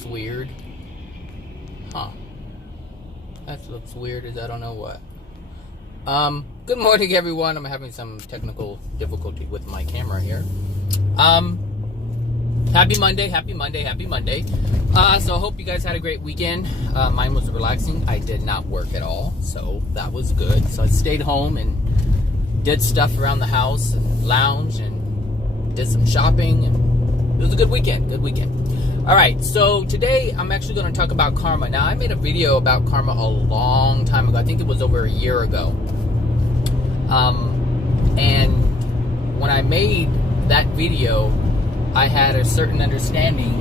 looks weird. Huh. That looks weird as I don't know what. Good morning, everyone. I'm having some technical difficulty with my camera here. Happy Monday. So I hope you guys had a great weekend. Mine was relaxing. I did not work at all, so that was good. So I stayed home and did stuff around the house and lounged and did some shopping, and it was a good weekend. All right, so today I'm actually going to talk about karma. Now, I made a video about karma a long time ago. I think it was over a year ago. And when I made that video, I had a certain understanding,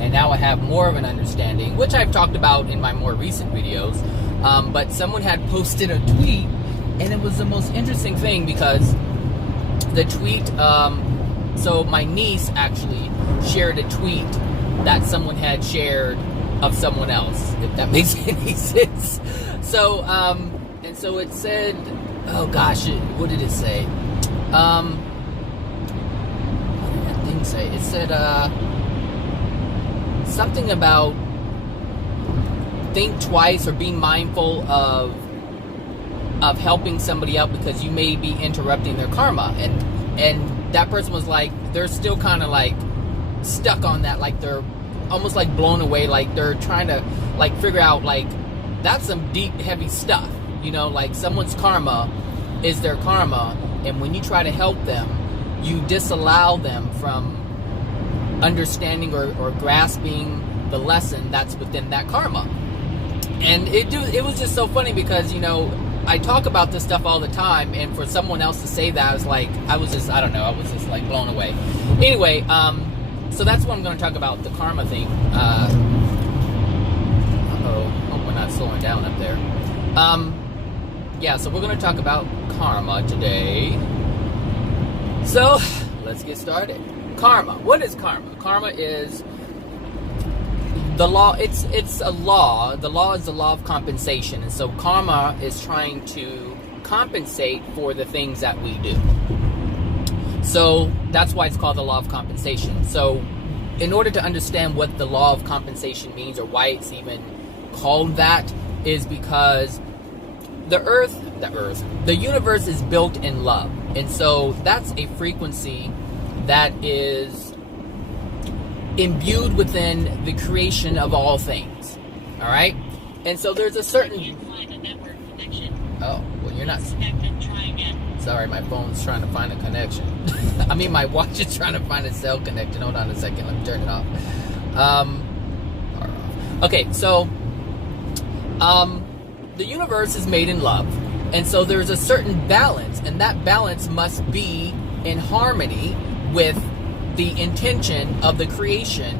and now I have more of an understanding, which I've talked about in my more recent videos. But someone had posted a tweet, and it was the most interesting thing because the tweet, so my niece actually shared a tweet that someone had shared of someone else, if that makes any sense. So, and so it said, oh gosh, what did it say? What did that thing say? It said, something about think twice or be mindful of helping somebody out because you may be interrupting their karma. And that person was like, they're still kind of like stuck on that, like they're almost like blown away, like they're trying to like figure out, like, that's some deep, heavy stuff, you know, like someone's karma is their karma, and when you try to help them, you disallow them from understanding or grasping the lesson that's within that karma. And it was just so funny because, you know, I talk about this stuff all the time, and for someone else to say that, I was just like blown away. Anyway, so that's what I'm going to talk about, the karma thing. Hope we're not slowing down up there. Yeah, so we're going to talk about karma today. So, let's get started. Karma. What is karma? Karma is the law. It's a law. The law is the law of compensation. And so karma is trying to compensate for the things that we do. So that's why it's called the law of compensation. So in order to understand what the law of compensation means, or why it's even called that, is because the universe is built in love. And so that's a frequency that is imbued within the creation of all things. All right? And so there's a certain... I can't find a network connection. Oh, well, you're not... Disconnected. Try again. Sorry, my phone's trying to find a connection. I mean, my watch is trying to find a cell connection. Hold on a second. Let me turn it off. Okay, so... the universe is made in love. And so there's a certain balance, and that balance must be in harmony with the intention of the creation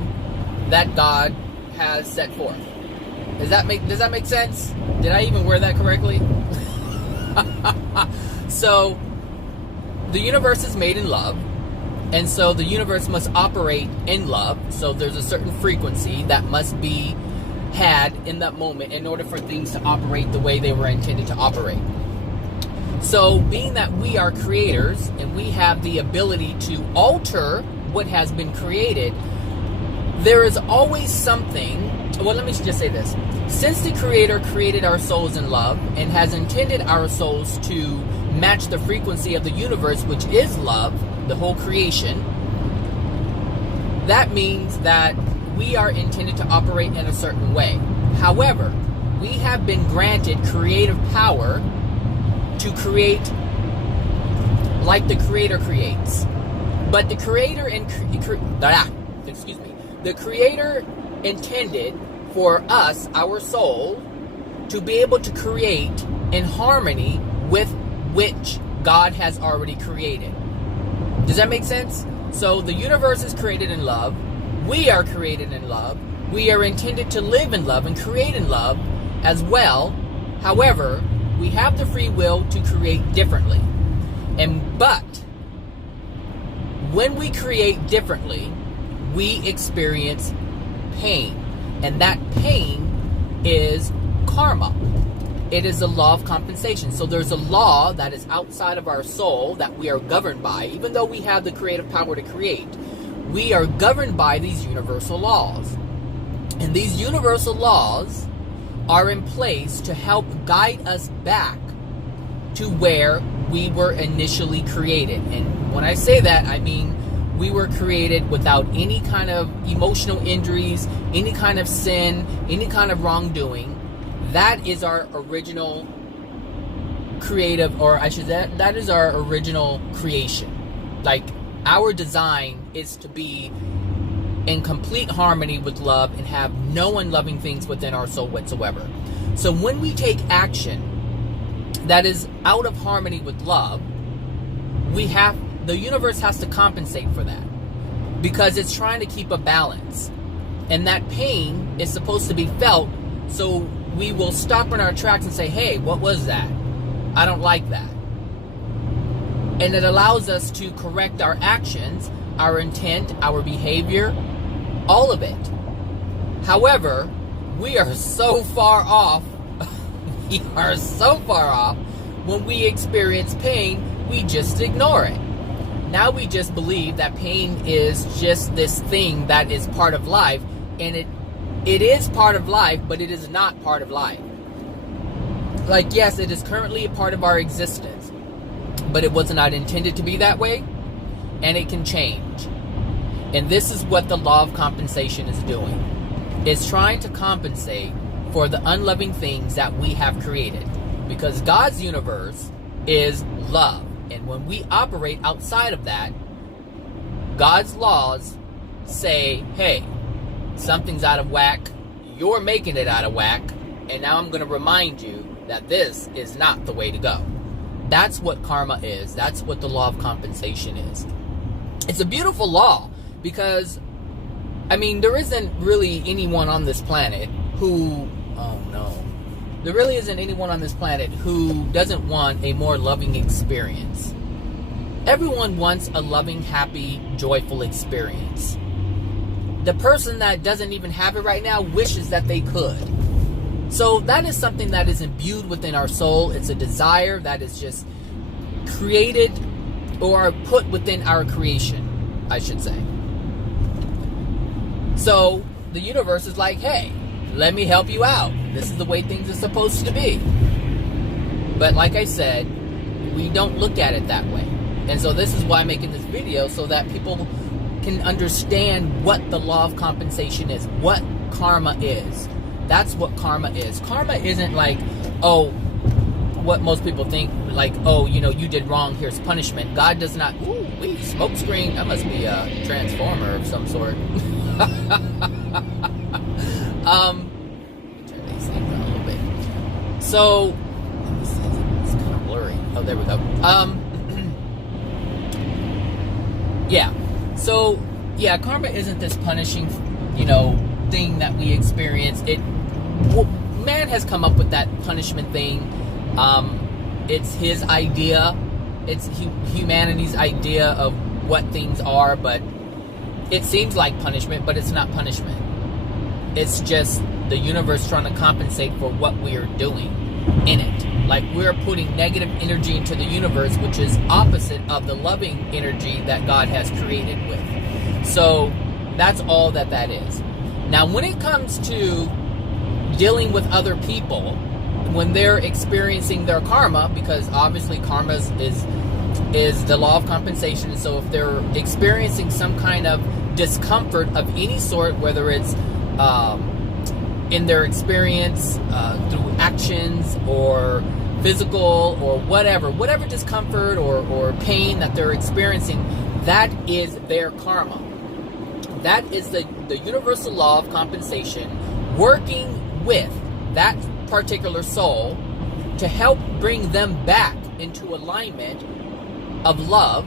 that God has set forth. Does that make sense? Did I even word that correctly? So the universe is made in love, and so the universe must operate in love. So there's a certain frequency that must be had in that moment in order for things to operate the way they were intended to operate. So being that we are creators and we have the ability to alter what has been created, there is always something. Well, let me just say this. Since the Creator created our souls in love and has intended our souls to match the frequency of the universe, which is love, the whole creation, that means that we are intended to operate in a certain way. However, we have been granted creative power to create like the Creator creates. But the Creator the Creator intended for us, our soul, to be able to create in harmony with which God has already created. Does that make sense? So the universe is created in love. We are created in love. We are intended to live in love and create in love as well. However, we have the free will to create differently. But when we create differently, we experience pain. And that pain is karma. It is a law of compensation. So there's a law that is outside of our soul that we are governed by. Even though we have the creative power to create, we are governed by these universal laws. And these universal laws are in place to help guide us back to where we were initially created. And when I say that, I mean we were created without any kind of emotional injuries, any kind of sin, any kind of wrongdoing. That is our original creative, or I should say, that is our original creation. Like, our design is to be in complete harmony with love and have no unloving things within our soul whatsoever. So when we take action that is out of harmony with love, the universe has to compensate for that, because it's trying to keep a balance, and that pain is supposed to be felt. So we will stop in our tracks and say, hey, what was that? I don't like that. And it allows us to correct our actions, our intent, our behavior, all of it. However, we are so far off. We are so far off. When we experience pain, we just ignore it. Now we just believe that pain is just this thing that is part of life, and it is part of life, but it is not part of life. Like, yes, it is currently a part of our existence, but it was not intended to be that way, and it can change. And this is what the law of compensation is doing. It's trying to compensate for the unloving things that we have created, because God's universe is love. And when we operate outside of that, God's laws say, hey, something's out of whack, you're making it out of whack, and now I'm going to remind you that this is not the way to go. That's what karma is. That's what the law of compensation is. It's a beautiful law, because, I mean, there isn't really anyone on this planet who, there really isn't anyone on this planet who doesn't want a more loving experience. Everyone wants a loving, happy, joyful experience. The person that doesn't even have it right now wishes that they could. So that is something that is imbued within our soul. It's a desire that is just created or put within our creation, I should say. So the universe is like, hey, let me help you out. This is the way things are supposed to be. But like I said, we don't look at it that way. And so this is why I'm making this video, so that people can understand what the law of compensation is, what karma is. That's what karma is. Karma isn't like, oh, what most people think, like, oh, you know, you did wrong, here's punishment. God does not, ooh, wait, smoke screen, that must be a transformer of some sort. Turn these things on a little bit. So, let me see, it's kind of blurry. Oh, there we go. Yeah. So, yeah, karma isn't this punishing, thing that we experience. Man has come up with that punishment thing. It's his idea. It's humanity's idea of what things are, but it seems like punishment, but it's not punishment. It's just the universe trying to compensate for what we are doing in it. Like, we're putting negative energy into the universe, which is opposite of the loving energy that God has created with. So that's all that is. Now, when it comes to dealing with other people, when they're experiencing their karma, because obviously karma is the law of compensation. So if they're experiencing some kind of discomfort of any sort, whether it's in their experience through actions or physical or whatever discomfort or pain that they're experiencing, that is their karma. That is the universal law of compensation working with that particular soul to help bring them back into alignment of love,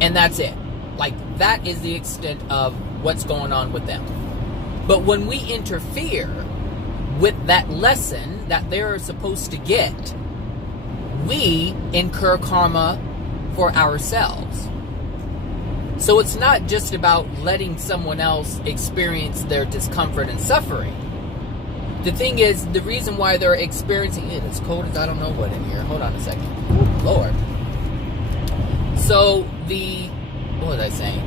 and that's it. Like, that is the extent of what's going on with them. But when we interfere with that lesson that they're supposed to get, we incur karma for ourselves. So it's not just about letting someone else experience their discomfort and suffering. The thing is, the reason why they're experiencing it, it's cold as I don't know what in here. Hold on a second. Ooh, Lord. So what was I saying?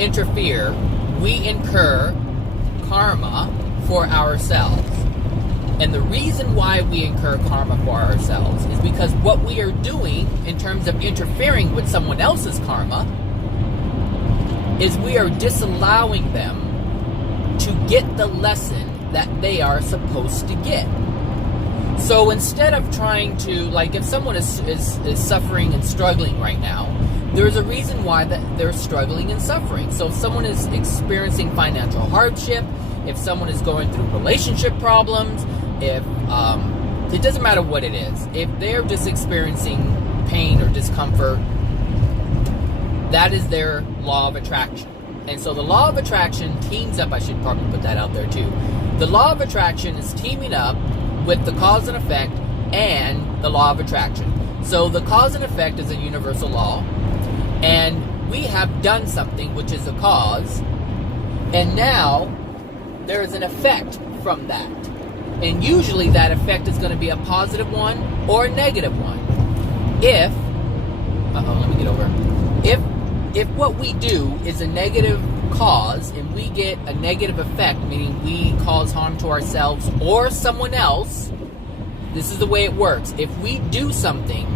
interfere, we incur karma for ourselves. And the reason why we incur karma for ourselves is because what we are doing in terms of interfering with someone else's karma is we are disallowing them to get the lesson that they are supposed to get. So instead of trying to, like, if someone is suffering and struggling right now, there's a reason why that they're struggling and suffering. So if someone is experiencing financial hardship, if someone is going through relationship problems, if it doesn't matter what it is, if they're just experiencing pain or discomfort, that is their law of attraction. And so the law of attraction teams up. I should probably put that out there too. The law of attraction is teaming up with the cause and effect and the law of attraction. So the cause and effect is a universal law, and we have done something, which is a cause, and now there is an effect from that. And usually that effect is going to be a positive one or a negative one. If what we do is a negative cause and we get a negative effect, meaning we cause harm to ourselves or someone else, this is the way it works. If we do something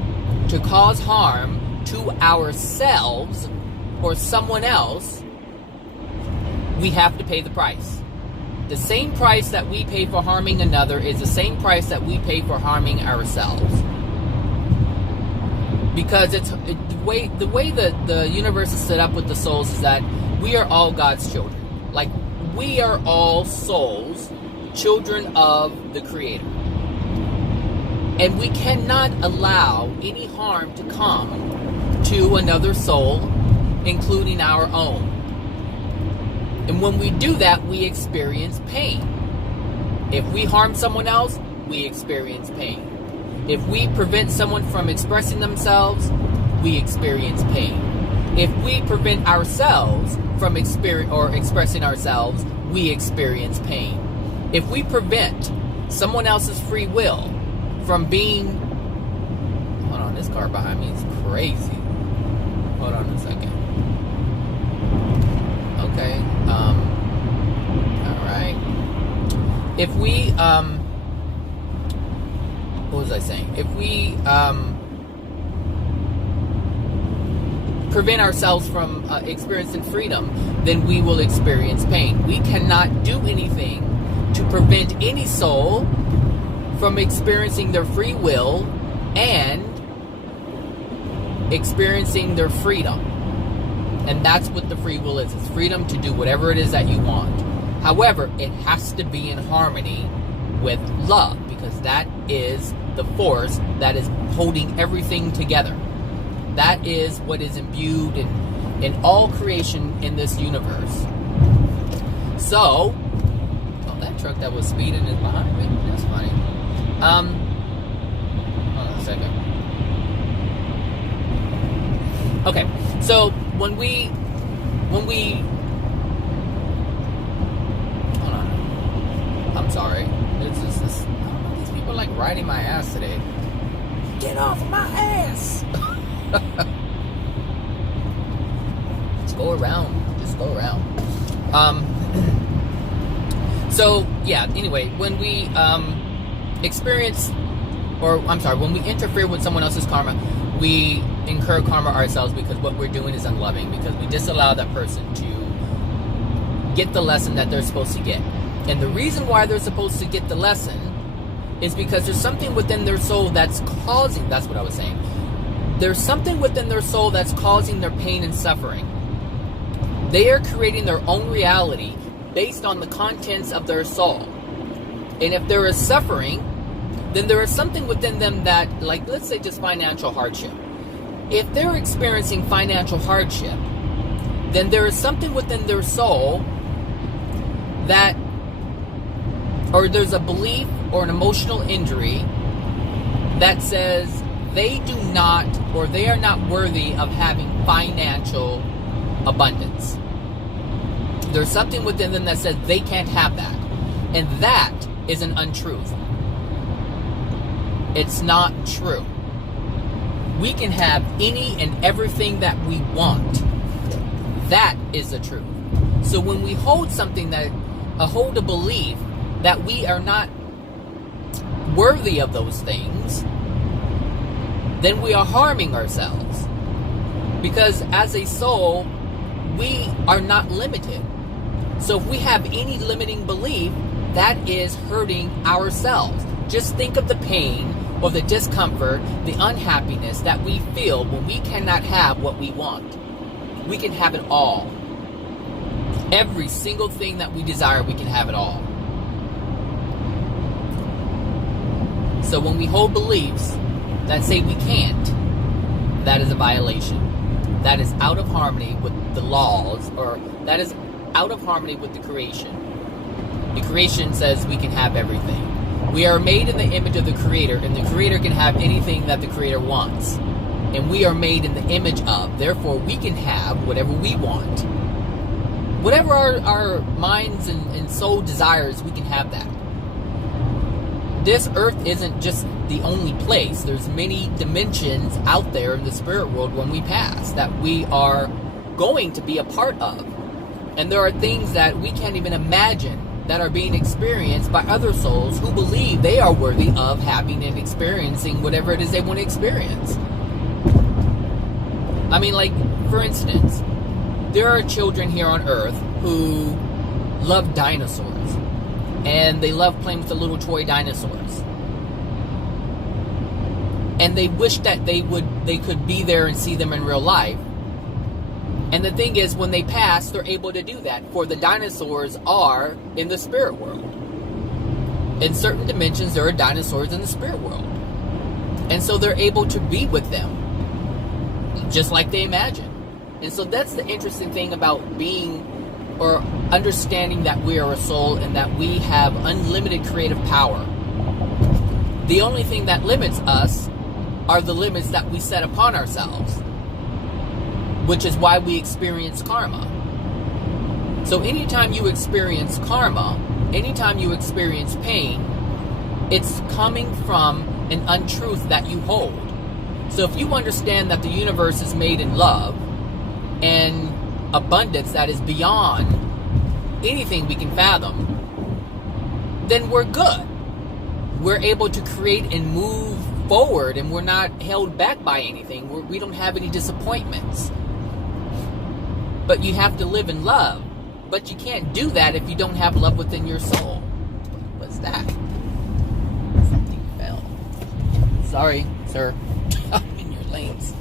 to cause harm to ourselves or someone else, we have to pay the price. The same price that we pay for harming another is the same price that we pay for harming ourselves. Because the way the universe is set up with the souls is that we are all God's children. Like, we are all souls, children of the Creator. And we cannot allow any harm to come to another soul, including our own. And when we do that, we experience pain. If we harm someone else, we experience pain. If we prevent someone from expressing themselves, we experience pain. If we prevent ourselves from expressing ourselves, we experience pain. If we prevent someone else's free will from being... Hold on, this car behind me is crazy. Hold on a second. Okay. Alright. If we, what was I saying? If we, prevent ourselves from experiencing freedom, then we will experience pain. We cannot do anything to prevent any soul from experiencing their free will and experiencing their freedom. And that's what the free will is. It's freedom to do whatever it is that you want. However, it has to be in harmony with love, because that is the force that is holding everything together. That is what is imbued in all creation in this universe. So, oh, that truck that was speeding is behind me. That's funny. Hold on a second. Okay, so when we hold on. I'm sorry. It's just this. I don't know, these people are like riding my ass today. Get off my ass! Just go around. So yeah, anyway, when we when we interfere with someone else's karma, we incur karma ourselves, because what we're doing is unloving, because we disallow that person to get the lesson that they're supposed to get. And the reason why they're supposed to get the lesson is because there's something within their soul that's causing, that's what I was saying. There's something within their soul that's causing their pain and suffering. They are creating their own reality based on the contents of their soul. And if there is suffering, then there is something within them that, like, let's say just financial hardship. If they're experiencing financial hardship, then there is something within their soul that, or there's a belief or an emotional injury that says they do not, or they are not worthy of having financial abundance. There's something within them that says they can't have that. And that is an untruth. It's not true. We can have any and everything that we want. That is the truth. So when we hold something hold a belief that we are not worthy of those things, then we are harming ourselves. Because as a soul, we are not limited. So if we have any limiting belief, that is hurting ourselves. Just think of the pain or the discomfort, the unhappiness that we feel when we cannot have what we want. We can have it all. Every single thing that we desire, we can have it all. So when we hold beliefs that say we can't, that is a violation. That is out of harmony with the laws, or that is out of harmony with the creation. The creation says we can have everything. We are made in the image of the Creator, and the Creator can have anything that the Creator wants. And we are made in the image of, therefore we can have whatever we want. Whatever our minds and soul desires, we can have that. This earth isn't just the only place. There's many dimensions out there in the spirit world when we pass that we are going to be a part of. And there are things that we can't even imagine that are being experienced by other souls who believe they are worthy of having and experiencing whatever it is they want to experience. I mean, like, for instance, there are children here on Earth who love dinosaurs. And they love playing with the little toy dinosaurs. And they wish that they could be there and see them in real life. And the thing is, when they pass, they're able to do that. For the dinosaurs are in the spirit world. In certain dimensions, there are dinosaurs in the spirit world. And so they're able to be with them. Just like they imagine. And so that's the interesting thing about being, or understanding that we are a soul and that we have unlimited creative power. The only thing that limits us are the limits that we set upon ourselves, which is why we experience karma. So anytime you experience karma, anytime you experience pain, it's coming from an untruth that you hold. So if you understand that the universe is made in love and abundance that is beyond anything we can fathom, then we're good. We're able to create and move forward, and we're not held back by anything. We don't have any disappointments. But you have to live in love. But you can't do that if you don't have love within your soul. What's that? Something fell. Sorry, sir. I'm in your lanes.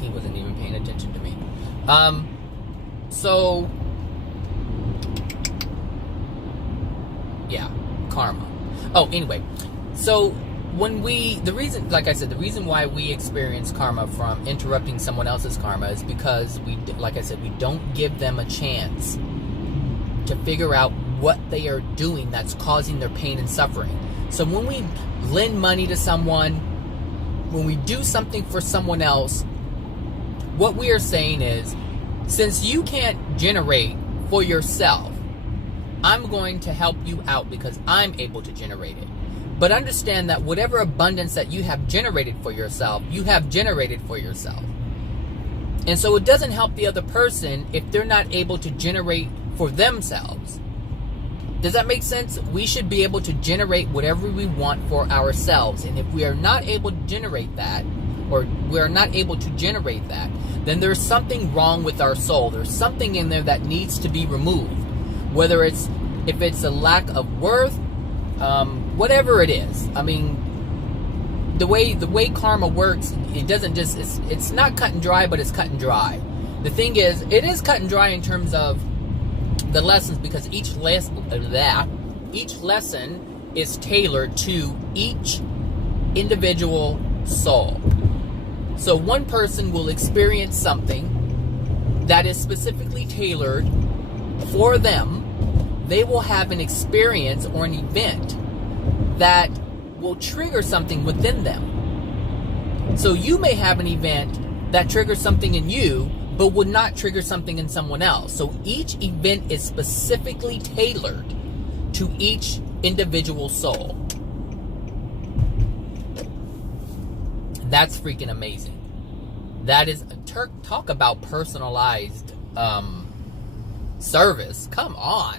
He wasn't even paying attention to me. So yeah, karma. Oh, anyway. So the reason why we experience karma from interrupting someone else's karma is because we don't give them a chance to figure out what they are doing that's causing their pain and suffering. So when we lend money to someone, when we do something for someone else, what we are saying is, since you can't generate for yourself, I'm going to help you out because I'm able to generate it. But understand that whatever abundance that you have generated for yourself, you have generated for yourself. And so it doesn't help the other person if they're not able to generate for themselves. Does that make sense? We should be able to generate whatever we want for ourselves. And if we are not able to generate that, or we are not able to generate that, then there's something wrong with our soul. There's something in there that needs to be removed. Whether if it's a lack of worth, whatever it is. I mean, the way karma works, it's not cut and dry, but it's cut and dry. The thing is, it is cut and dry in terms of the lessons, because each lesson is tailored to each individual soul. So one person will experience something that is specifically tailored for them. They will have an experience or an event that will trigger something within them. So you may have an event that triggers something in you, but would not trigger something in someone else. So each event is specifically tailored to each individual soul. That's freaking amazing. That is talk about personalized service. Come on.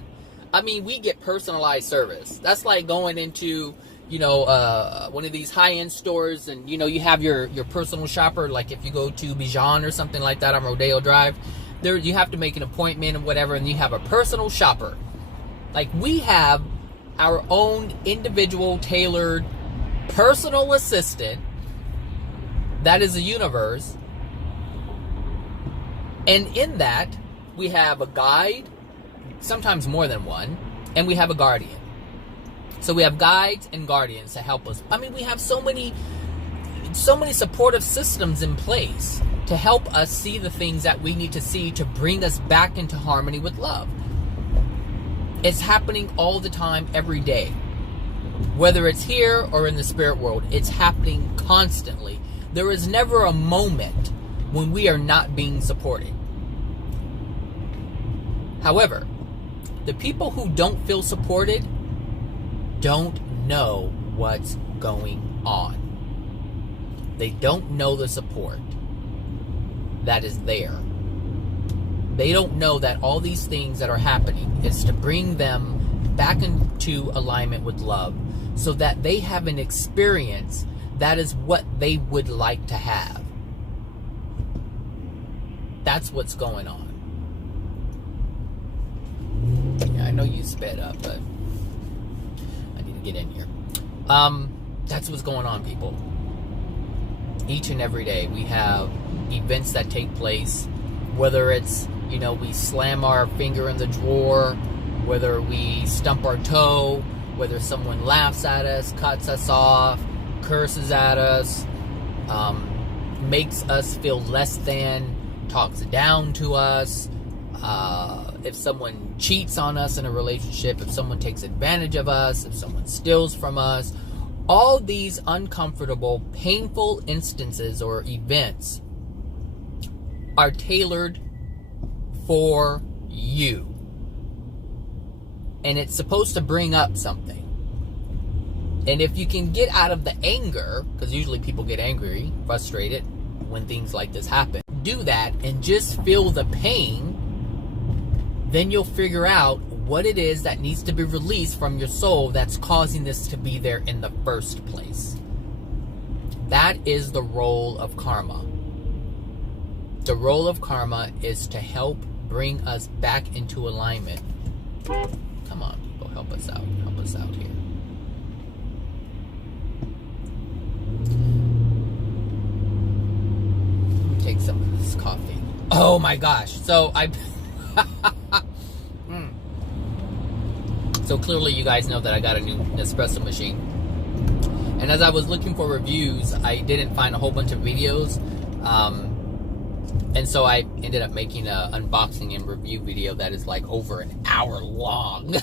I mean, we get personalized service. That's like going into, one of these high-end stores, and, you have your personal shopper. Like if you go to Bijan or something like that on Rodeo Drive, there you have to make an appointment and whatever, and you have a personal shopper. Like we have our own individual tailored personal assistant that is a universe. And in that, we have a guide, sometimes more than one, and we have a guardian. So we have guides and guardians to help us. I mean, we have so many supportive systems in place to help us see the things that we need to see to bring us back into harmony with love. It's happening all the time, every day. Whether it's here or in the spirit world, it's happening constantly. There is never a moment when we are not being supported. However, the people who don't feel supported don't know what's going on. They don't know the support that is there. They don't know that all these things that are happening is to bring them back into alignment with love, so that they have an experience that is what they would like to have. That's what's going on. Yeah, I know you sped up, but I need to get in here. That's what's going on, people. Each and every day we have events that take place, whether it's, we slam our finger in the drawer, whether we stump our toe, whether someone laughs at us, cuts us off, curses at us, makes us feel less than, talks down to us, if someone cheats on us in a relationship, if someone takes advantage of us, if someone steals from us, all these uncomfortable, painful instances or events are tailored for you. And it's supposed to bring up something. And if you can get out of the anger, because usually people get angry, frustrated when things like this happen, do that and just feel the pain, then you'll figure out what it is that needs to be released from your soul that's causing this to be there in the first place. That is the role of karma. The role of karma is to help bring us back into alignment. Come on, people, help us out. Help us out here. Take some of this coffee. Oh my gosh. So So clearly you guys know that I got a new espresso machine. And as I was looking for reviews, I didn't find a whole bunch of videos. And so I ended up making an unboxing and review video that is like over an hour long.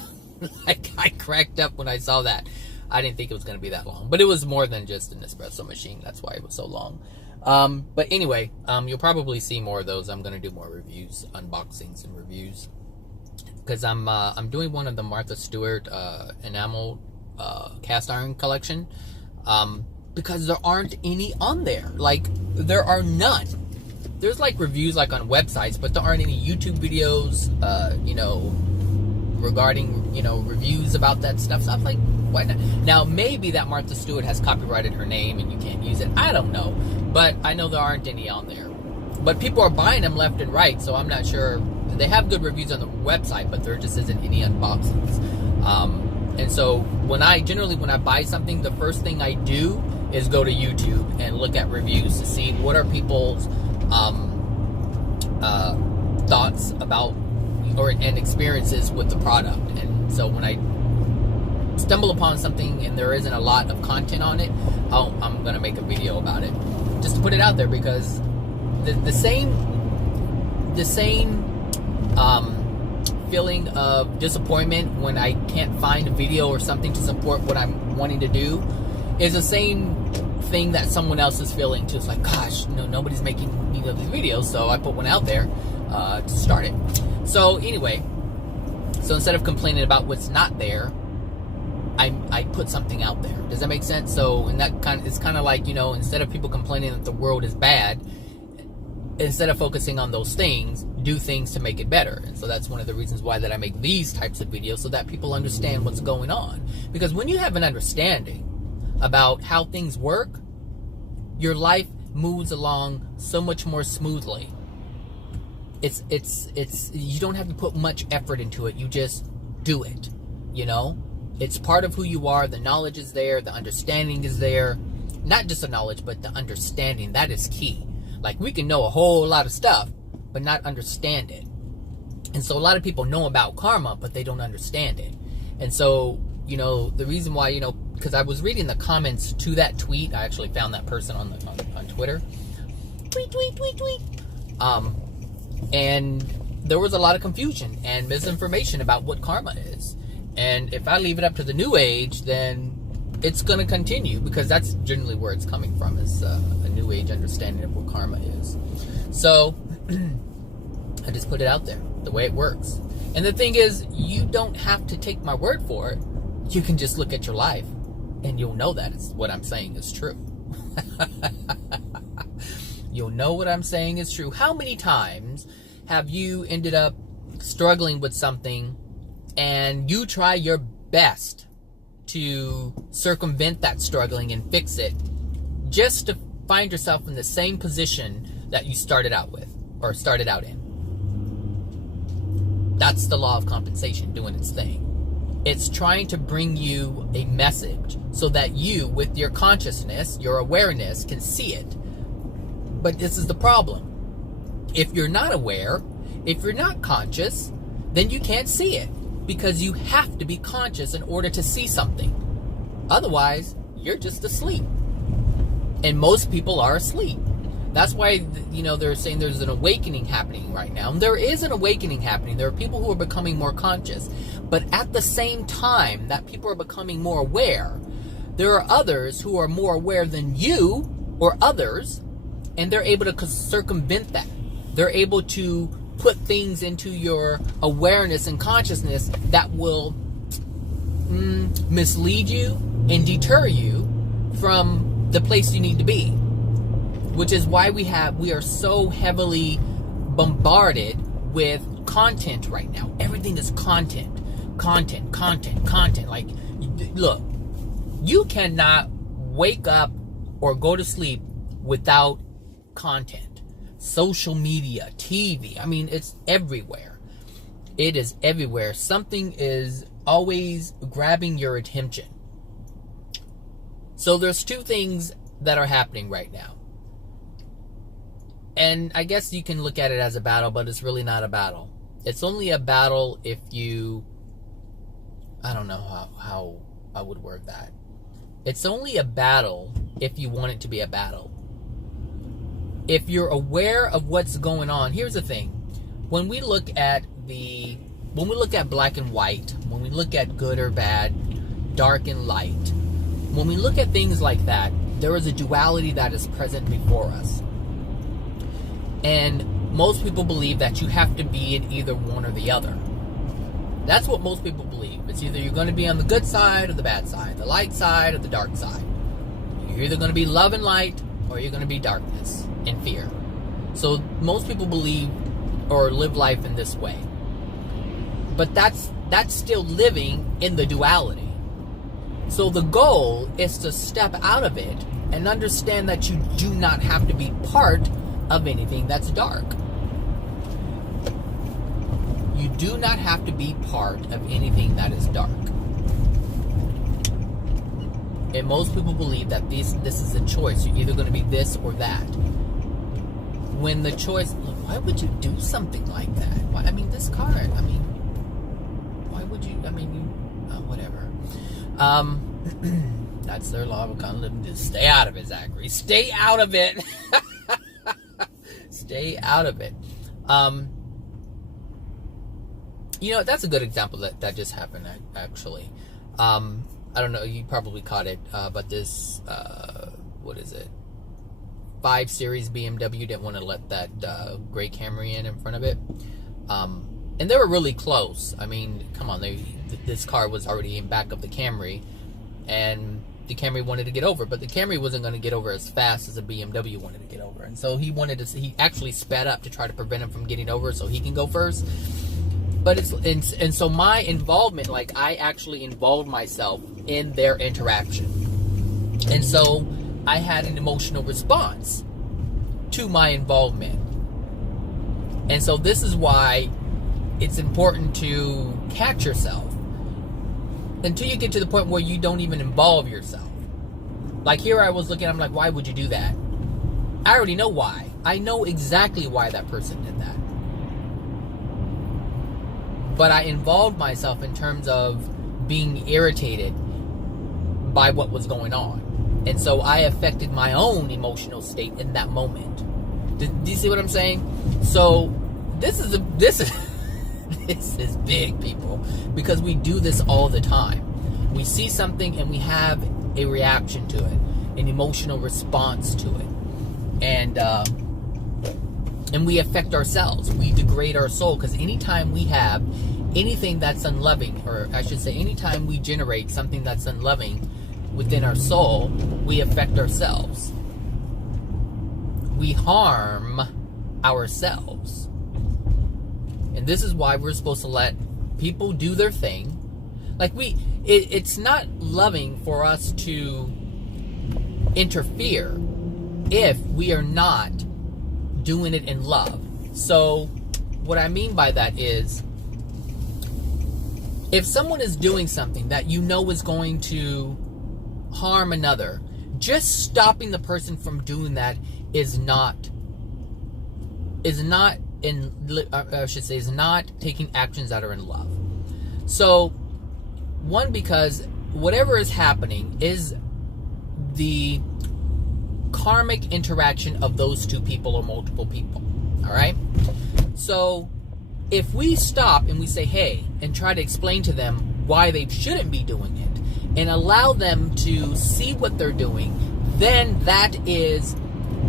Like, I cracked up when I saw that. I didn't think it was going to be that long. But it was more than just an espresso machine. That's why it was so long. But anyway, you'll probably see more of those. I'm going to do more reviews, unboxings and reviews. Because I'm doing one of the Martha Stewart enamel cast iron collection. Because there aren't any on there. Like, there are none. There's like reviews like on websites, but there aren't any YouTube videos, regarding, reviews about that stuff. So I'm like, why not? Now, maybe that Martha Stewart has copyrighted her name and you can't use it. I don't know. But I know there aren't any on there. But people are buying them left and right, so I'm not sure. They have good reviews on the website, but there just isn't any unboxings. And so when I buy something, the first thing I do is go to YouTube and look at reviews to see what are people's thoughts about and experiences with the product. And so when I stumble upon something and there isn't a lot of content on it, I'm gonna make a video about it just to put it out there, because the same feeling of disappointment when I can't find a video or something to support what I'm wanting to do is the same thing that someone else is feeling too. It's like, gosh, nobody's making these videos, so I put one out there to start it. So anyway, instead of complaining about what's not there, I put something out there. Does that make sense? So, and that it's kind of like, instead of people complaining that the world is bad, instead of focusing on those things, do things to make it better. And so that's one of the reasons why that I make these types of videos, so that people understand what's going on. Because when you have an understanding about how things work, your life moves along so much more smoothly. It's you don't have to put much effort into it. You just do it, you know? It's part of who you are. The knowledge is there. The understanding is there. Not just the knowledge, but the understanding. That is key. Like, we can know a whole lot of stuff, but not understand it. And so a lot of people know about karma, but they don't understand it. And so, you know, the reason why, you know, because I was reading the comments to that tweet. I actually found that person on Twitter. Tweet. And there was a lot of confusion and misinformation about what karma is. And if I leave it up to the new age, then it's going to continue, because that's generally where it's coming from, is a new age understanding of what karma is. So I just put it out there, the way it works. And the thing is, you don't have to take my word for it. You can just look at your life and you'll know that what I'm saying is true. You'll know what I'm saying is true. How many times have you ended up struggling with something and you try your best to circumvent that struggling and fix it, just to find yourself in the same position that you started out with, or started out in? That's the law of compensation doing its thing. It's trying to bring you a message so that you, with your consciousness, your awareness, can see it. But this is the problem. If you're not aware, if you're not conscious, then you can't see it, because you have to be conscious in order to see something. Otherwise, you're just asleep. And most people are asleep. That's why, you know, they're saying there's an awakening happening right now. And there is an awakening happening. There are people who are becoming more conscious. But at the same time that people are becoming more aware, there are others who are more aware than you or others, and they're able to circumvent that. They're able to put things into your awareness and consciousness that will mislead you and deter you from the place you need to be. Which is why we are so heavily bombarded with content right now. Everything is content. Like, look, you cannot wake up or go to sleep without content. Social media, TV, I mean, it's everywhere. It is everywhere. Something is always grabbing your attention. So there's two things that are happening right now. And I guess you can look at it as a battle, but it's really not a battle. It's only a battle if you... I don't know how I would word that. It's only a battle if you want it to be a battle. If you're aware of what's going on, here's the thing. When we look at black and white, when we look at good or bad, dark and light, when we look at things like that, there is a duality that is present before us. And most people believe that you have to be in either one or the other. That's what most people believe. It's either you're going to be on the good side or the bad side, the light side or the dark side. You're either going to be love and light, or you're going to be darkness and fear. So most people believe or live life in this way. But that's still living in the duality. So the goal is to step out of it and understand that you do not have to be part of anything that's dark. You do not have to be part of anything that is dark. And most people believe that this is a choice. You're either going to be this or that. When the choice, why would you do something like that? Why, I mean, this card, I mean, why would you, I mean, whatever. That's their law of conduct. Just stay out of it, Zachary. Stay out of it. Stay out of it. You know, that's a good example that just happened, actually. I don't know, you probably caught it, but this, what is it? 5 Series BMW didn't want to let that gray Camry in front of it. And they were really close. I mean, come on, this car was already in back of the Camry. And the Camry wanted to get over, but the Camry wasn't going to get over as fast as a BMW wanted to get over. And so he actually sped up to try to prevent him from getting over so he can go first. But and so my involvement, like I actually involved myself in their interaction. And so I had an emotional response to my involvement. And so this is why it's important to catch yourself until you get to the point where you don't even involve yourself. Like here I was looking, I'm like, why would you do that? I already know why. I know exactly why that person did that. But I involved myself in terms of being irritated by what was going on. And so I affected my own emotional state in that moment. Do you see what I'm saying? So this is this is big, people, because we do this all the time. We see something and we have a reaction to it, an emotional response to it. And we affect ourselves. We degrade our soul, because anytime we have anything that's unloving, or I should say anytime we generate something that's unloving within our soul, we affect ourselves. We harm ourselves. And this is why we're supposed to let people do their thing. Like it's not loving for us to interfere if we are not doing it in love. So what I mean by that is, if someone is doing something that you know is going to harm another, just stopping the person from doing that is not taking actions that are in love. So, one, because whatever is happening is the karmic interaction of those two people or multiple people. All right? So, if we stop and we say, hey, and try to explain to them why they shouldn't be doing it, and allow them to see what they're doing, then that is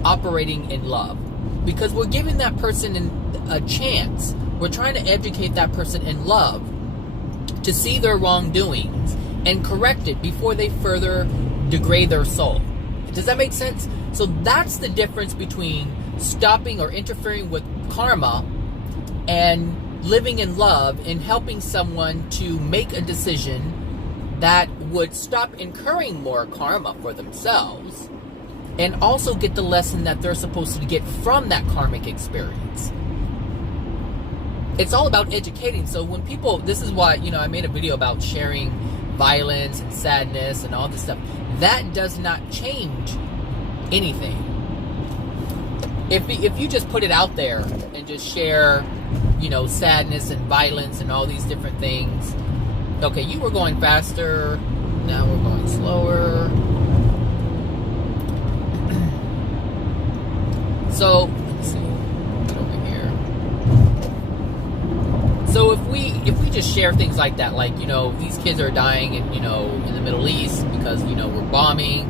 operating in love. Because we're giving that person a chance. We're trying to educate that person in love to see their wrongdoings and correct it before they further degrade their soul. Does that make sense? So that's the difference between stopping or interfering with karma and living in love and helping someone to make a decision that would stop incurring more karma for themselves, and also get the lesson that they're supposed to get from that karmic experience. It's all about educating. So when people, this is why, I made a video about sharing violence and sadness and all this stuff. That does not change anything. If you just put it out there and just share, sadness and violence and all these different things. Okay, you were going faster. Now we're going slower. So, let's see. Get over here. So if we just share things like that, like, these kids are dying in the Middle East because, we're bombing.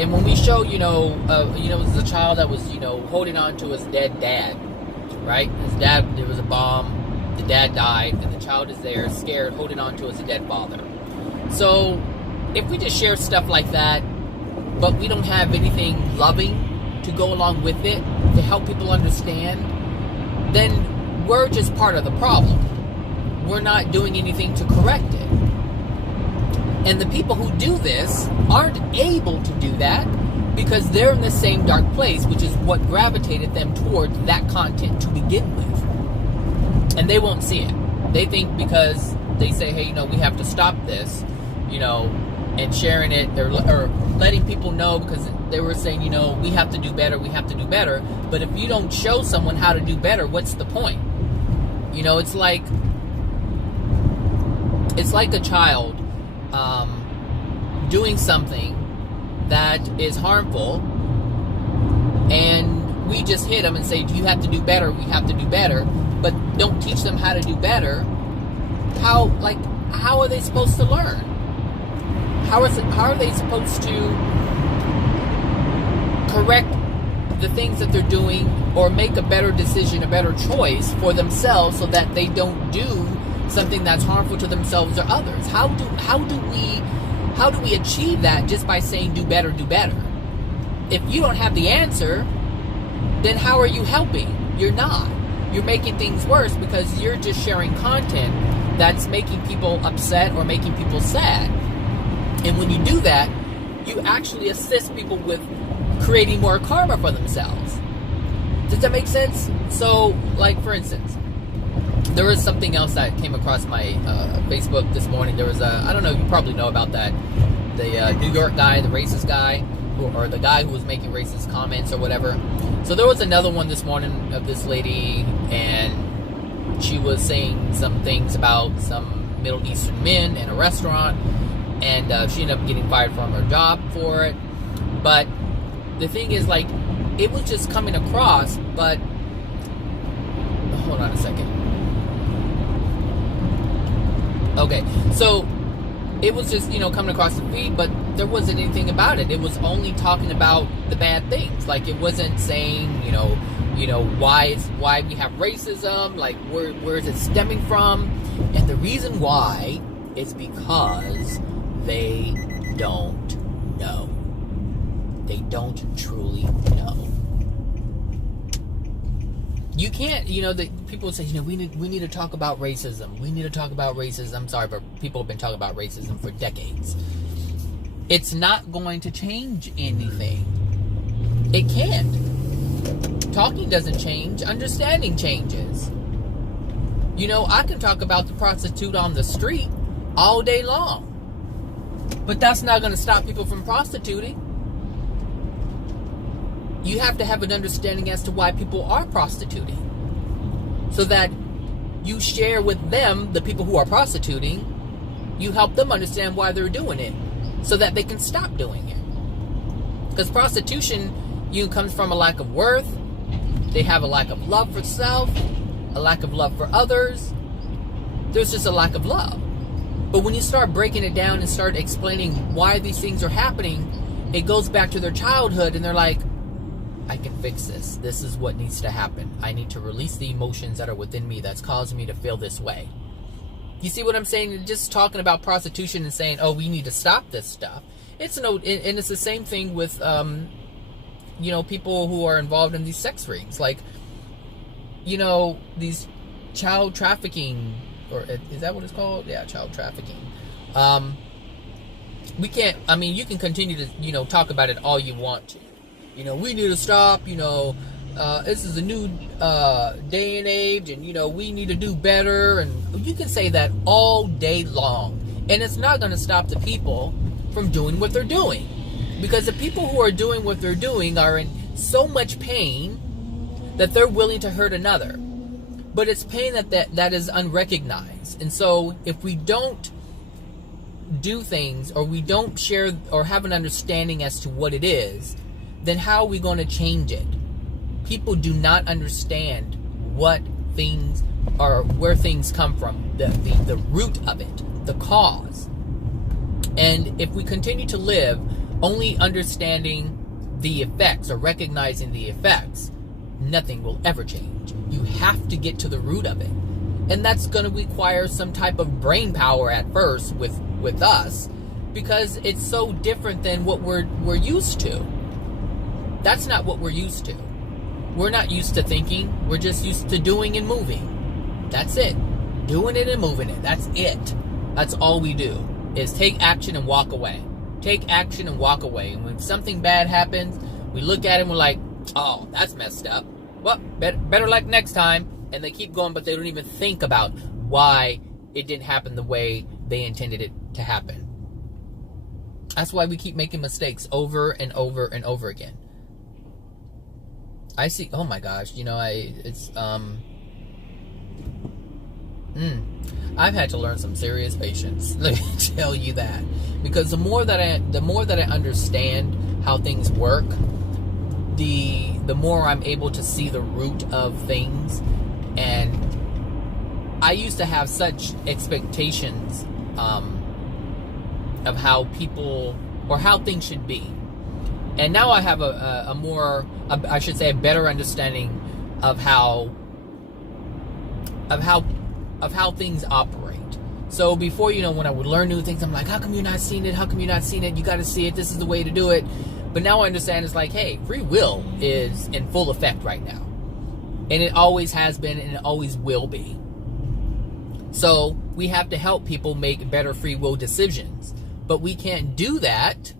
And when we show, it was a child that was, holding on to his dead dad, right? His dad, there was a bomb, the dad died, and the child is there, scared, holding on to his dead father. So, if we just share stuff like that, but we don't have anything loving to go along with it, to help people understand, then we're just part of the problem. We're not doing anything to correct it. And the people who do this aren't able to do that because they're in the same dark place, which is what gravitated them towards that content to begin with. And they won't see it. They think because they say, hey, we have to stop this, and sharing it or letting people know, because they were saying, we have to do better, we have to do better. But if you don't show someone how to do better, what's the point? It's like a child doing something that is harmful, and we just hit them and say, do you have to do better, we have to do better, but don't teach them how to do better. How are they supposed to learn? How are they supposed to correct the things that they're doing, or make a better decision, a better choice for themselves, so that they don't do something that's harmful to themselves or others? How do we how do we achieve that just by saying do better, do better? If you don't have the answer, then how are you helping? You're not. You're making things worse because you're just sharing content that's making people upset or making people sad. And when you do that, you actually assist people with creating more karma for themselves. Does that make sense? So, like, for instance, there was something else that came across my Facebook this morning. There was I don't know, you probably know about that. The New York guy, the racist guy, or the guy who was making racist comments or whatever. So there was another one this morning of this lady, and she was saying some things about some Middle Eastern men in a restaurant, and she ended up getting fired from her job for it. But the thing is, like, it was just coming across, but hold on a second. Okay, so it was just, coming across the feed, but there wasn't anything about it. It was only talking about the bad things. Like, it wasn't saying, why we have racism, like, where is it stemming from? And the reason why is because they don't know. They don't truly know. You can't, the people say, we need to talk about racism. We need to talk about racism. I'm sorry, but people have been talking about racism for decades. It's not going to change anything. It can't. Talking doesn't change. Understanding changes. I can talk about the prostitute on the street all day long. But that's not going to stop people from prostituting. You have to have an understanding as to why people are prostituting. So that you share with them, the people who are prostituting, you help them understand why they're doing it. So that they can stop doing it. Because prostitution, comes from a lack of worth. They have a lack of love for self. A lack of love for others. There's just a lack of love. But when you start breaking it down and start explaining why these things are happening, it goes back to their childhood, and they're like, I can fix this. This is what needs to happen. I need to release the emotions that are within me that's causing me to feel this way. You see what I'm saying? Just talking about prostitution and saying, oh, we need to stop this stuff. And it's the same thing with, people who are involved in these sex rings. Like, these child trafficking, or is that what it's called? Yeah, child trafficking. You can continue to, talk about it all you want to. We need to stop, this is a new day and age, and, we need to do better. And you can say that all day long. And it's not going to stop the people from doing what they're doing. Because the people who are doing what they're doing are in so much pain that they're willing to hurt another. But it's pain that is unrecognized. And so if we don't do things, or we don't share or have an understanding as to what it is, then how are we going to change it? People do not understand what things are, where things come from, the root of it, the cause. And if we continue to live only understanding the effects or recognizing the effects, nothing will ever change. You have to get to the root of it. And that's going to require some type of brain power at first with us, because it's so different than what we're used to. That's not what we're used to. We're not used to thinking. We're just used to doing and moving. That's it. Doing it and moving it. That's it. That's all we do, is take action and walk away. Take action and walk away. And when something bad happens, we look at it and we're like, oh, that's messed up. Well, better luck next time. And they keep going, but they don't even think about why it didn't happen the way they intended it to happen. That's why we keep making mistakes over and over and over again. I see, oh my gosh, I've had to learn some serious patience. Let me tell you that. Because the more that I understand how things work, the more I'm able to see the root of things. And I used to have such expectations of how people, or how things should be. And now I have a better understanding of how things operate. So before, when I would learn new things, I'm like, how come you're not seeing it? How come you're not seeing it? You got to see it. This is the way to do it. But now I understand it's like, hey, free will is in full effect right now. And it always has been, and it always will be. So we have to help people make better free will decisions. But we can't do that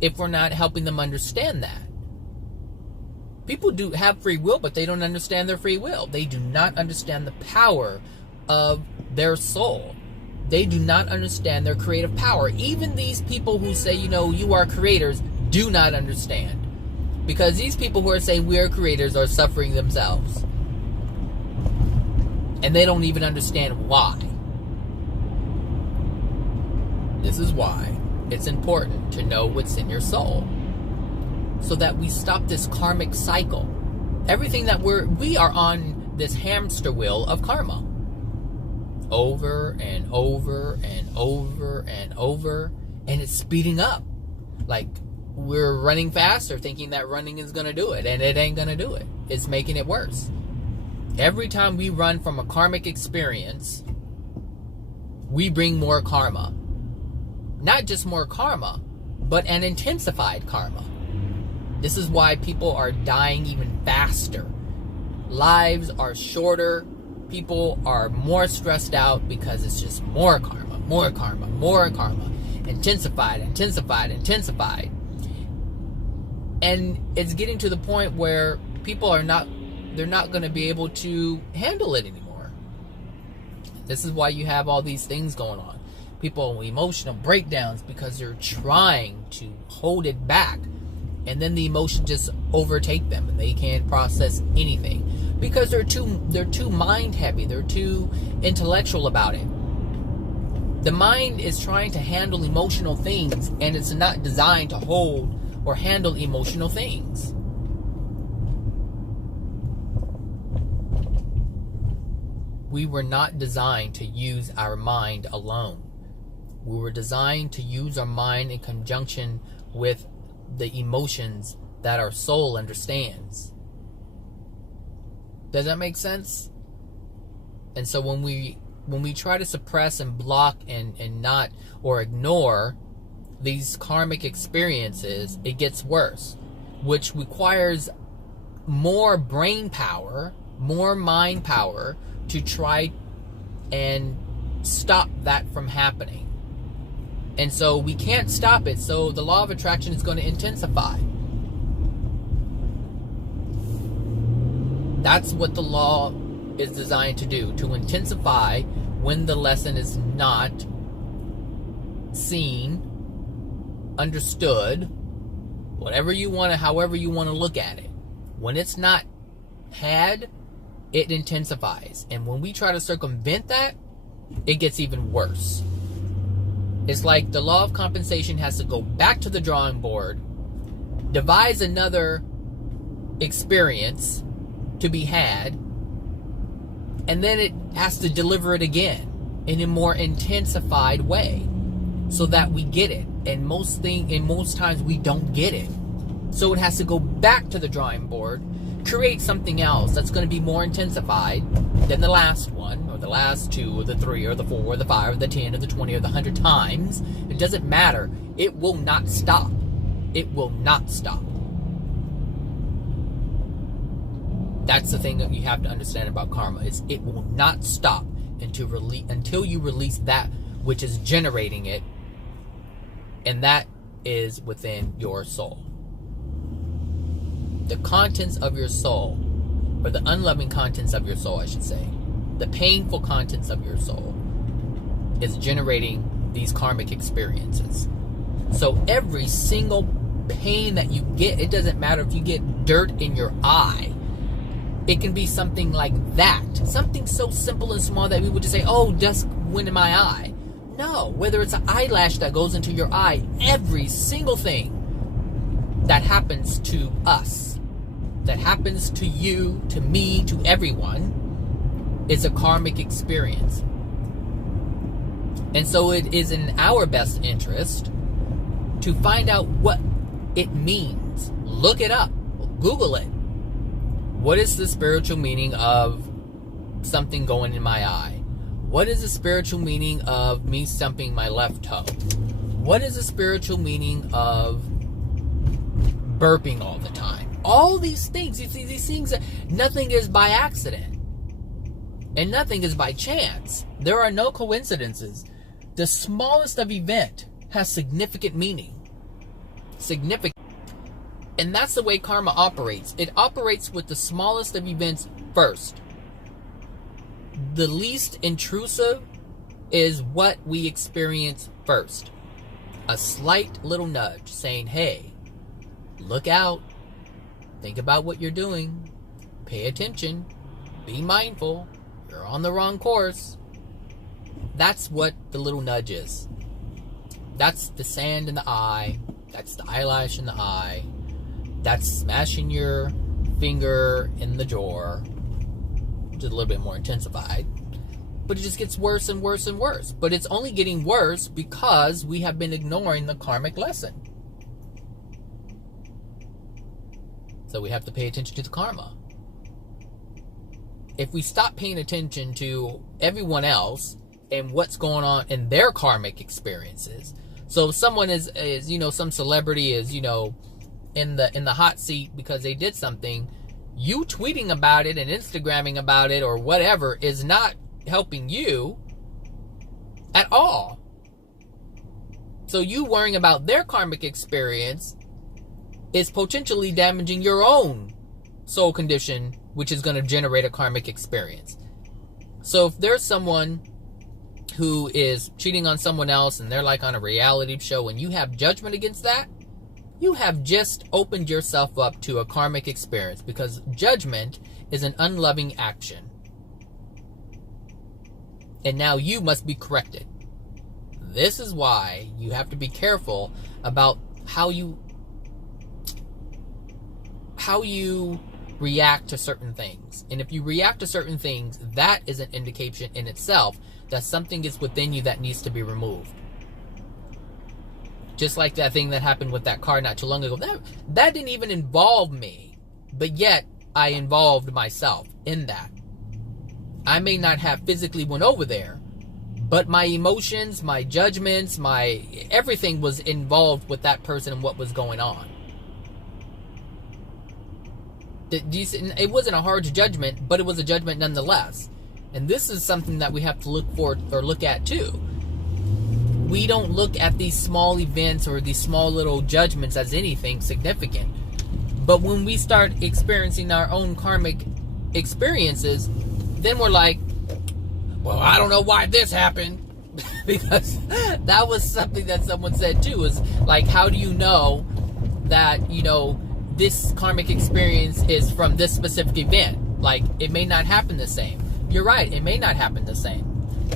if we're not helping them understand that. People do have free will, but they don't understand their free will. They do not understand the power of their soul. They do not understand their creative power. Even these people who say, you are creators, do not understand. Because these people who are saying we are creators are suffering themselves. And they don't even understand why. This is why it's important to know what's in your soul, so that we stop this karmic cycle. Everything that we are on this hamster wheel of karma. Over and over and over and over. And it's speeding up. Like we're running faster thinking that running is going to do it. And it ain't going to do it. It's making it worse. Every time we run from a karmic experience, we bring more karma. Not just more karma, but an intensified karma. This is why people are dying even faster. Lives are shorter. People are more stressed out because it's just more karma, more karma, more karma. Intensified, intensified, intensified. And it's getting to the point where people are not going to be able to handle it anymore. This is why you have all these things going on. People with emotional breakdowns because they're trying to hold it back. And then the emotion just overtake them and they can't process anything. Because they're too mind heavy. They're too intellectual about it. The mind is trying to handle emotional things, and it's not designed to hold or handle emotional things. We were not designed to use our mind alone. We were designed to use our mind in conjunction with the emotions that our soul understands. Does that make sense? And so when we try to suppress and block and not or ignore these karmic experiences, it gets worse, which requires more brain power, more mind power to try and stop that from happening. And so we can't stop it, so the law of attraction is going to intensify. That's what the law is designed to do, to intensify when the lesson is not seen, understood, however you want to look at it. When it's not had, it intensifies. And when we try to circumvent that, it gets even worse. It's like the law of compensation has to go back to the drawing board, devise another experience to be had, and then it has to deliver it again in a more intensified way so that we get it. And most times we don't get it. So it has to go back to the drawing board, create something else that's going to be more intensified than the last one, or the last two, or the 3, or the 4, or the 5, or the 10, or the 20, or the 100 times. It doesn't matter. It will not stop. It will not stop. That's the thing that you have to understand about karma. Is it will not stop until you release that which is generating it, and that is within your soul. The contents of your soul, or the unloving contents of your soul, I should say, the painful contents of your soul, is generating these karmic experiences. So every single pain that you get, it doesn't matter if you get dirt in your eye. It can be something like that. Something so simple and small that we would just say, oh, dust went in my eye. No, whether it's an eyelash that goes into your eye, every single thing that happens to us, that happens to you, to me, to everyone, is a karmic experience. And so it is in our best interest to find out what it means. Look it up. Google it. What is the spiritual meaning of something going in my eye? What is the spiritual meaning of me stumping my left toe? What is the spiritual meaning of burping all the time? All these things, you see, these things, nothing is by accident. And nothing is by chance. There are no coincidences. The smallest of event has significant meaning. Significant. And that's the way karma operates. It operates with the smallest of events first. The least intrusive is what we experience first. A slight little nudge saying, hey, look out. Think about what you're doing. Pay attention. Be mindful. You're on the wrong course. That's what the little nudge is. That's the sand in the eye. That's the eyelash in the eye. That's smashing your finger in the drawer, which is a little bit more intensified. But it just gets worse and worse and worse. But it's only getting worse because we have been ignoring the karmic lesson. So we have to pay attention to the karma. If we stop paying attention to everyone else and what's going on in their karmic experiences. So if someone is some celebrity is, in the hot seat because they did something, you tweeting about it and Instagramming about it or whatever is not helping you at all. So you worrying about their karmic experience is potentially damaging your own soul condition, which is going to generate a karmic experience. So if there's someone who is cheating on someone else and they're like on a reality show and you have judgment against that, you have just opened yourself up to a karmic experience, because judgment is an unloving action. And now you must be corrected. This is why you have to be careful about how you react to certain things. And if you react to certain things, that is an indication in itself that something is within you that needs to be removed. Just like that thing that happened with that car not too long ago. That didn't even involve me, but yet I involved myself in that. I may not have physically went over there, but my emotions, my judgments, my everything was involved with that person and what was going on. It wasn't a hard judgment, but it was a judgment nonetheless. And this is something that we have to look at too. We don't look at these small events or these small little judgments as anything significant. But when we start experiencing our own karmic experiences, then we're like, well, I don't know why this happened. Because that was something that someone said too, is like, how do you know that, this karmic experience is from this specific event? Like, it may not happen the same. You're right, it may not happen the same.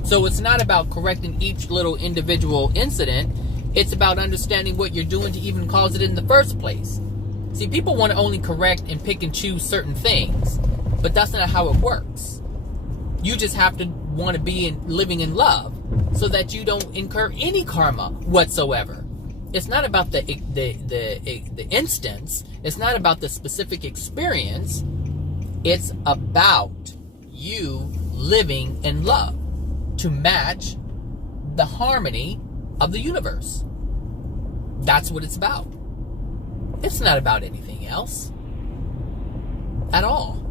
So it's not about correcting each little individual incident. It's about understanding what you're doing to even cause it in the first place. See, people want to only correct and pick and choose certain things, but that's not how it works. You just have to want to be living in love so that you don't incur any karma whatsoever. It's not about the instance. It's not about the specific experience. It's about you living in love to match the harmony of the universe. That's what it's about. It's not about anything else at all.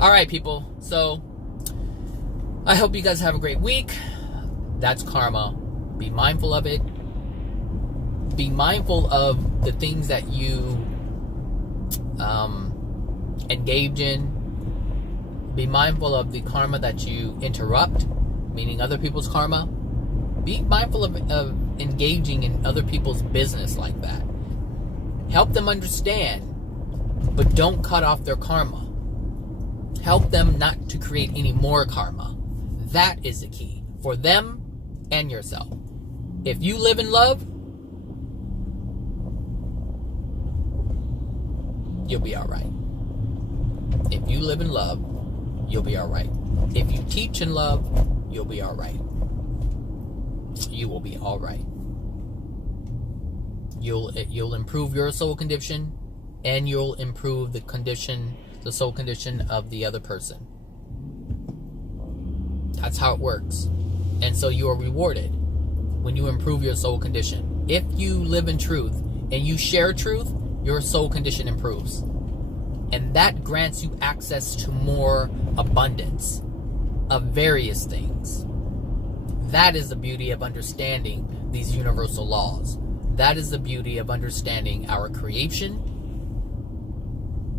All right, people. So I hope you guys have a great week. That's karma. Be mindful of it. Be mindful of the things that you engage in. Be mindful of the karma that you interrupt, meaning other people's karma. Be mindful of engaging in other people's business like that. Help them understand, but don't cut off their karma. Help them not to create any more karma. That is the key for them and yourself. If you live in love, you'll be all right. If you live in love, you'll be all right. If you teach in love, you'll be all right. You will be all right. You'll improve your soul condition, and you'll improve the soul condition of the other person. That's how it works. And so you are rewarded when you improve your soul condition. If you live in truth and you share truth, your soul condition improves. And that grants you access to more abundance of various things. That is the beauty of understanding these universal laws. That is the beauty of understanding our creation.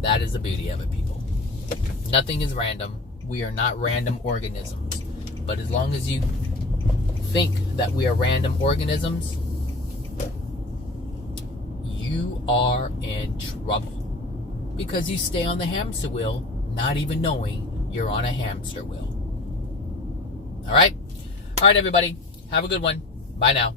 That is the beauty of it, people. Nothing is random. We are not random organisms. But as long as you think that we are random organisms, you are in trouble. Because you stay on the hamster wheel, not even knowing you're on a hamster wheel. All right? All right, everybody. Have a good one. Bye now.